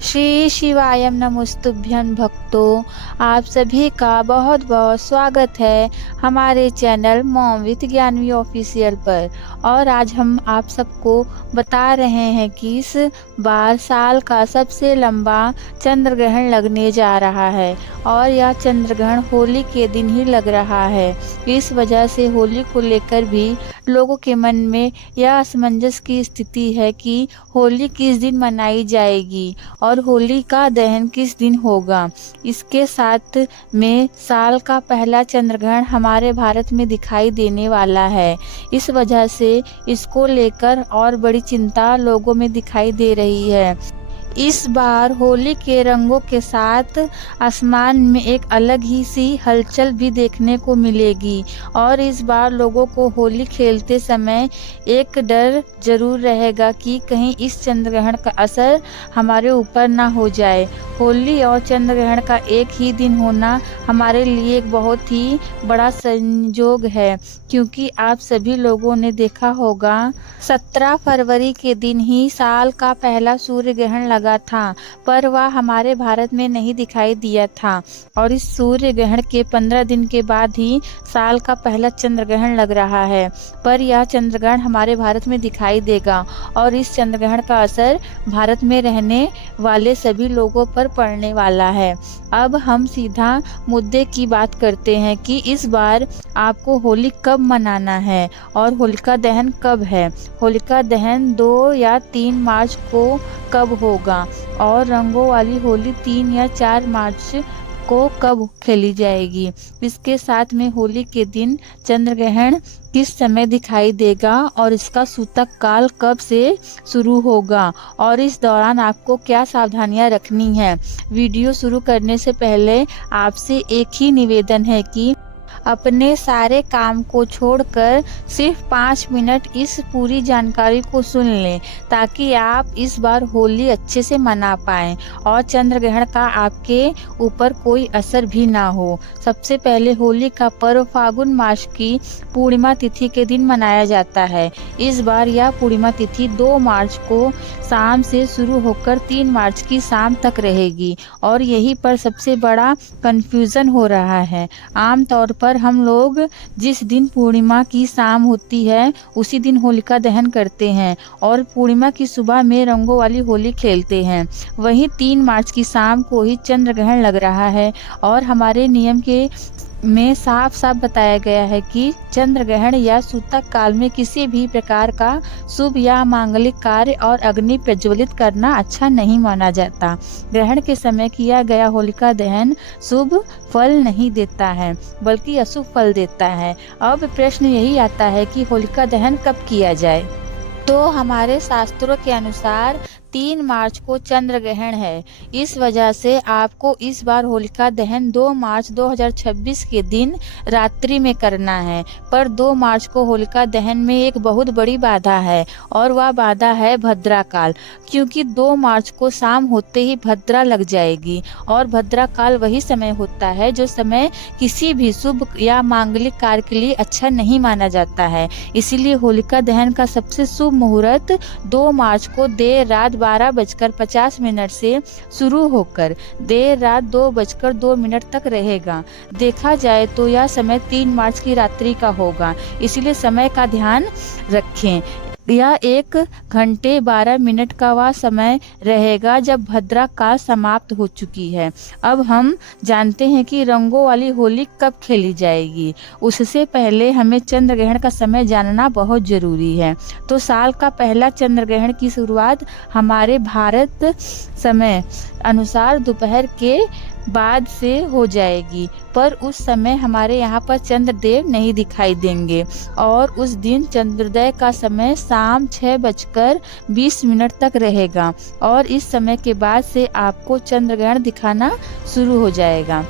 श्री शिवायम नमोस्तुभ्यं भक्तों, आप सभी का बहुत बहुत स्वागत है हमारे channel mom with Gyanvi official पर। और आज हम आप सबको बता रहे हैं कि इस बार साल का सबसे लंबा चंद्र ग्रहण लगने जा रहा है और यह चंद्र ग्रहण होली के दिन ही लग रहा है। इस वजह से होली को लेकर भी लोगों के मन में यह असमंजस की स्थिति है कि होली किस दिन मनाई जाएगी और होली का दहन किस दिन होगा। इसके साथ में साल का पहला चंद्र ग्रहण हमारे भारत में दिखाई देने वाला है। इस वजह से इसको लेकर और बड़ी चिंता लोगों में दिखाई दे रही है। इस बार होली के रंगों के साथ आसमान में एक अलग ही सी हलचल भी देखने को मिलेगी और इस बार लोगों को होली खेलते समय एक डर जरूर रहेगा कि कहीं इस चंद्र ग्रहण का असर हमारे ऊपर ना हो जाए। होली और चंद्र ग्रहण का एक ही दिन होना हमारे लिए एक बहुत ही बड़ा संयोग है, क्योंकि आप सभी लोगों ने देखा होगा 17 फरवरी के दिन ही साल का पहला सूर्य ग्रहण लगा था, पर वह हमारे भारत में नहीं दिखाई दिया था और इस सूर्य ग्रहण के 15 दिन के बाद ही साल का पहला चंद्र ग्रहण लग रहा है। पर यह चंद्र ग्रहण हमारे भारत में दिखाई देगा और इस चंद्र ग्रहण का असर भारत में रहने वाले सभी लोगों पर पड़ने वाला है। अब हम सीधा मुद्दे की बात करते हैं कि इस बार आपको होली कब मनाना है और होलिका दहन कब है। होलिका दहन 2 या 3 मार्च को कब होगा और रंगों वाली होली 3 या 4 मार्च को कब खेली जाएगी। इसके साथ में होली के दिन चंद्र ग्रहण किस समय दिखाई देगा और इसका सूतक काल कब से शुरू होगा और इस दौरान आपको क्या सावधानियां रखनी है। वीडियो शुरू करने से पहले आपसे एक ही निवेदन है कि अपने सारे काम को छोड़कर सिर्फ 5 मिनट इस पूरी जानकारी को सुन लें, ताकि आप इस बार होली अच्छे से मना पाएं और चंद्र ग्रहण का आपके ऊपर कोई असर भी ना हो। सबसे पहले होली का पर्व फागुन मास की पूर्णिमा तिथि के दिन मनाया जाता है। इस बार यह पूर्णिमा तिथि 2 मार्च को शाम से शुरू होकर 3 मार्च की शाम तक रहेगी और यहीं पर सबसे बड़ा कंफ्यूजन हो रहा है। आमतौर पर हम लोग जिस दिन पूर्णिमा की शाम होती है उसी दिन होलिका दहन करते हैं और पूर्णिमा की सुबह में रंगों वाली होली खेलते हैं। वहीं 3 मार्च की शाम को ही चंद्र ग्रहण लग रहा है और हमारे नियम के में साफ साफ बताया गया है कि चंद्र ग्रहण या सूतक काल में किसी भी प्रकार का शुभ या मांगलिक कार्य और अग्नि प्रज्वलित करना अच्छा नहीं माना जाता। ग्रहण के समय किया गया होलिका दहन शुभ फल नहीं देता है बल्कि अशुभ फल देता है। अब प्रश्न यही आता है कि होलिका दहन कब किया जाए। तो हमारे शास्त्रों के अनुसार 3 मार्च को चंद्र ग्रहण है। इस वजह से आपको इस बार होलिका दहन 2 मार्च 2026 के दिन रात्रि में करना है। पर 2 मार्च को होलिका दहन में एक बहुत बड़ी बाधा है और वह बाधा है भद्रा काल, क्योंकि 2 मार्च को शाम होते ही भद्रा लग जाएगी और भद्रा काल वही समय होता है जो समय किसी भी शुभ या मांगलिक कार्य के लिए अच्छा नहीं माना जाता है। इसीलिए होलिका दहन का सबसे शुभ मुहूर्त 2 मार्च को देर रात 12:50 से शुरू होकर देर रात 2:02 तक रहेगा। देखा जाए तो यह समय 3 मार्च की रात्रि का होगा, इसलिए समय का ध्यान रखें। यह 1 घंटे 12 मिनट का वह समय रहेगा जब भद्रा काल समाप्त हो चुकी है। अब हम जानते हैं कि रंगों वाली होली कब खेली जाएगी। उससे पहले हमें चंद्र ग्रहण का समय जानना बहुत जरूरी है। तो साल का पहला चंद्र ग्रहण की शुरुआत हमारे भारत समय अनुसार दोपहर के बाद से हो जाएगी, पर उस समय हमारे यहाँ पर चंद्रदेव नहीं दिखाई देंगे और उस दिन चंद्रोदय का समय शाम 6:20 तक रहेगा और इस समय के बाद से आपको चंद्र ग्रहण दिखाना शुरू हो जाएगा।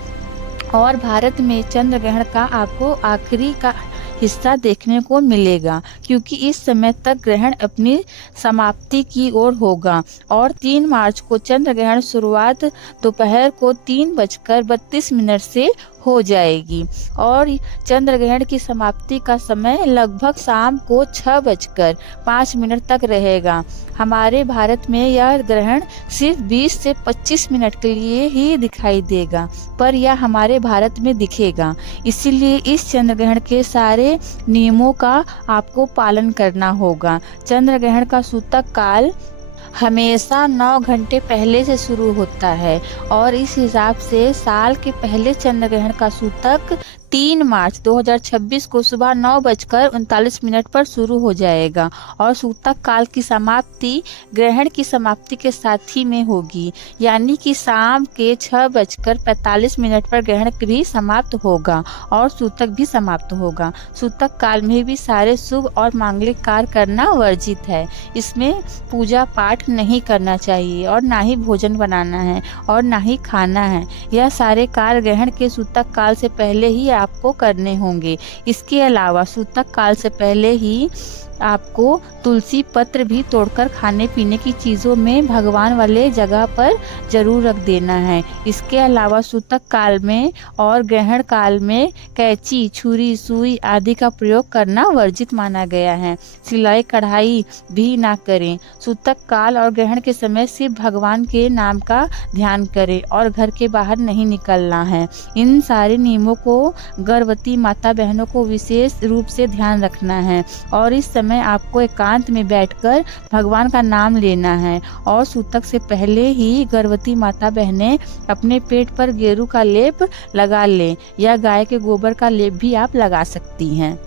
और भारत में चंद्र ग्रहण का आपको आखिरी का हिस्सा देखने को मिलेगा, क्योंकि इस समय तक ग्रहण अपनी समाप्ति की ओर होगा। और 3 मार्च को चंद्र ग्रहण शुरुआत दोपहर को 3:32 से हो जाएगी और चंद्र ग्रहण की समाप्ति का समय लगभग शाम को 6:05 तक रहेगा। हमारे भारत में यह ग्रहण सिर्फ 20 से 25 मिनट के लिए ही दिखाई देगा, पर यह हमारे भारत में दिखेगा। इसीलिए इस चंद्र ग्रहण के सारे नियमों का आपको पालन करना होगा। चंद्र ग्रहण का सूतक काल हमेशा 9 घंटे पहले से शुरू होता है और इस हिसाब से साल के पहले चंद्र ग्रहण का सूतक 3 मार्च 2026 को सुबह 9:39 पर शुरू हो जाएगा और सूतक काल की समाप्ति ग्रहण की समाप्ति के साथ ही में होगी, यानी कि शाम के 6:45 पर ग्रहण भी समाप्त होगा और सूतक भी समाप्त होगा। सूतक काल में भी सारे शुभ और मांगलिक कार्य करना वर्जित है। इसमें पूजा पाठ नहीं करना चाहिए और ना ही भोजन बनाना है और ना ही खाना है। यह सारे कार्य ग्रहण के सूतक काल से पहले ही आपको करने होंगे। इसके अलावा सूतक काल से पहले ही आपको तुलसी पत्र भी तोड़कर खाने पीने की चीज़ों में भगवान वाले जगह पर जरूर रख देना है। इसके अलावा सूतक काल में और ग्रहण काल में कैंची, छुरी, सुई आदि का प्रयोग करना वर्जित माना गया है। सिलाई कढ़ाई भी ना करें। सूतक काल और ग्रहण के समय सिर्फ भगवान के नाम का ध्यान करें और घर के बाहर नहीं निकलना है। इन सारे नियमों को गर्भवती माता बहनों को विशेष रूप से ध्यान रखना है और इस समय आपको एकांत में बैठकर भगवान का नाम लेना है। और सूतक से पहले ही गर्भवती माता बहनें अपने पेट पर गेरू का लेप लगा लें या गाय के गोबर का लेप भी आप लगा सकती हैं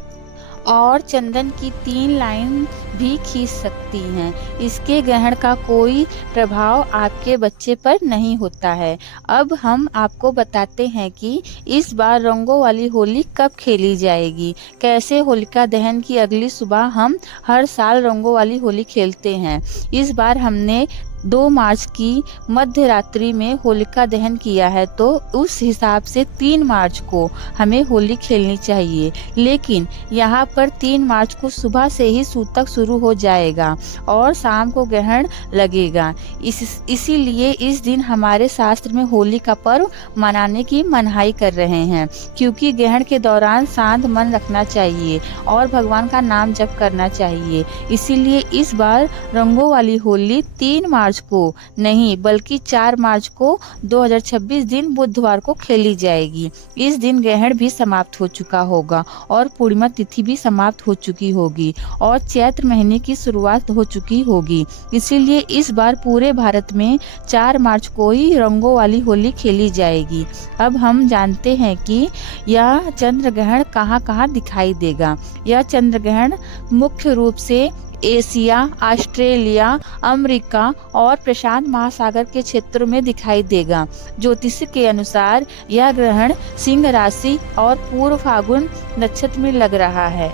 और चंदन की 3 लाइन भी खींच सकती हैं। इसके ग्रहण का कोई प्रभाव आपके बच्चे पर नहीं होता है। अब हम आपको बताते हैं कि इस बार रंगों वाली होली कब खेली जाएगी। कैसे होलिका दहन की अगली सुबह हम हर साल रंगों वाली होली खेलते हैं। इस बार हमने 2 मार्च की मध्य रात्रि में होलिका दहन किया है, तो उस हिसाब से 3 मार्च को हमें होली खेलनी चाहिए। लेकिन यहाँ पर 3 मार्च को सुबह से ही सूतक शुरू हो जाएगा और शाम को ग्रहण लगेगा। इसीलिए इस दिन हमारे शास्त्र में होली का पर्व मनाने की मनाही कर रहे हैं, क्योंकि ग्रहण के दौरान शांत मन रखना चाहिए और भगवान का नाम जप करना चाहिए। इसीलिए इस बार रंगों वाली होली 3 मार्च को नहीं बल्कि 4 मार्च को 2026 दिन बुधवार को खेली जाएगी। इस दिन ग्रहण भी समाप्त हो चुका होगा और पूर्णिमा तिथि भी समाप्त हो चुकी होगी और चैत्र महीने की शुरुआत हो चुकी होगी। इसीलिए इस बार पूरे भारत में 4 मार्च को ही रंगों वाली होली खेली जाएगी। अब हम जानते हैं कि यह चंद्र ग्रहण कहाँ कहाँ दिखाई देगा। यह चंद्र ग्रहण मुख्य रूप से एशिया, ऑस्ट्रेलिया, अमेरिका और प्रशांत महासागर के क्षेत्रों में दिखाई देगा। ज्योतिष के अनुसार यह ग्रहण सिंह राशि और पूर्व फाल्गुन नक्षत्र में लग रहा है,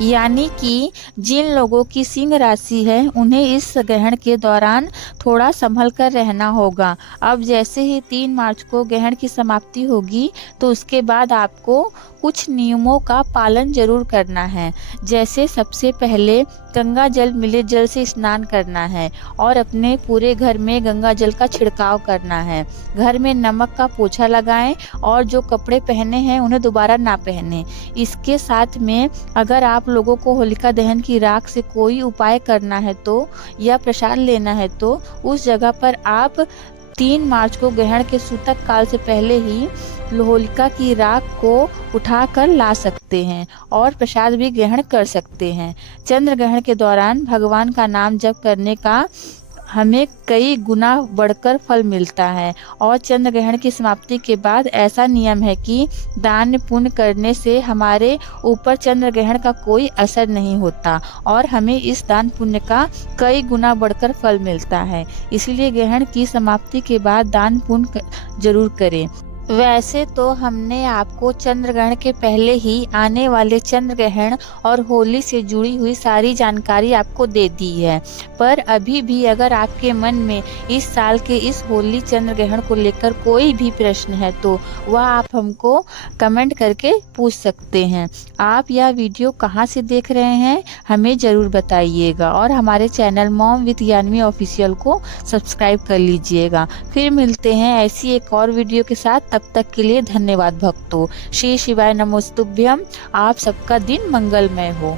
यानी कि जिन लोगों की सिंह राशि है उन्हें इस ग्रहण के दौरान थोड़ा संभल कर रहना होगा। अब जैसे ही 3 मार्च को ग्रहण की समाप्ति होगी तो उसके बाद आपको कुछ नियमों का पालन जरूर करना है। जैसे सबसे पहले गंगा जल मिले जल से स्नान करना है और अपने पूरे घर में गंगा जल का छिड़काव करना है। घर में नमक का पोछा लगाएं और जो कपड़े पहने हैं उन्हें दोबारा ना पहने। इसके साथ में अगर आप लोगों को होलिका दहन की राख से कोई उपाय करना है तो या प्रसाद लेना है तो उस जगह पर आप 3 मार्च को ग्रहण के सूतक काल से पहले ही होलिका की राख को उठाकर ला सकते हैं और प्रसाद भी ग्रहण कर सकते हैं। चंद्र ग्रहण के दौरान भगवान का नाम जप करने का हमें कई गुना बढ़कर फल मिलता है और चंद्र ग्रहण की समाप्ति के बाद ऐसा नियम है कि दान पुण्य करने से हमारे ऊपर चंद्र ग्रहण का कोई असर नहीं होता और हमें इस दान पुण्य का कई गुना बढ़कर फल मिलता है। इसलिए ग्रहण की समाप्ति के बाद दान पुण्य जरूर करें। वैसे तो हमने आपको चंद्र ग्रहण के पहले ही आने वाले चंद्र ग्रहण और होली से जुड़ी हुई सारी जानकारी आपको दे दी है, पर अभी भी अगर आपके मन में इस साल के इस होली चंद्र ग्रहण को लेकर कोई भी प्रश्न है तो वह आप हमको कमेंट करके पूछ सकते हैं। आप यह वीडियो कहाँ से देख रहे हैं हमें ज़रूर बताइएगा और हमारे channel mom with Gyanvi official को सब्सक्राइब कर लीजिएगा। फिर मिलते हैं ऐसी एक और वीडियो के साथ, तब तक के लिए धन्यवाद भक्तों। श्री शिवाय नमोस्तुभ्यम। आप सबका दिन मंगलमय हो।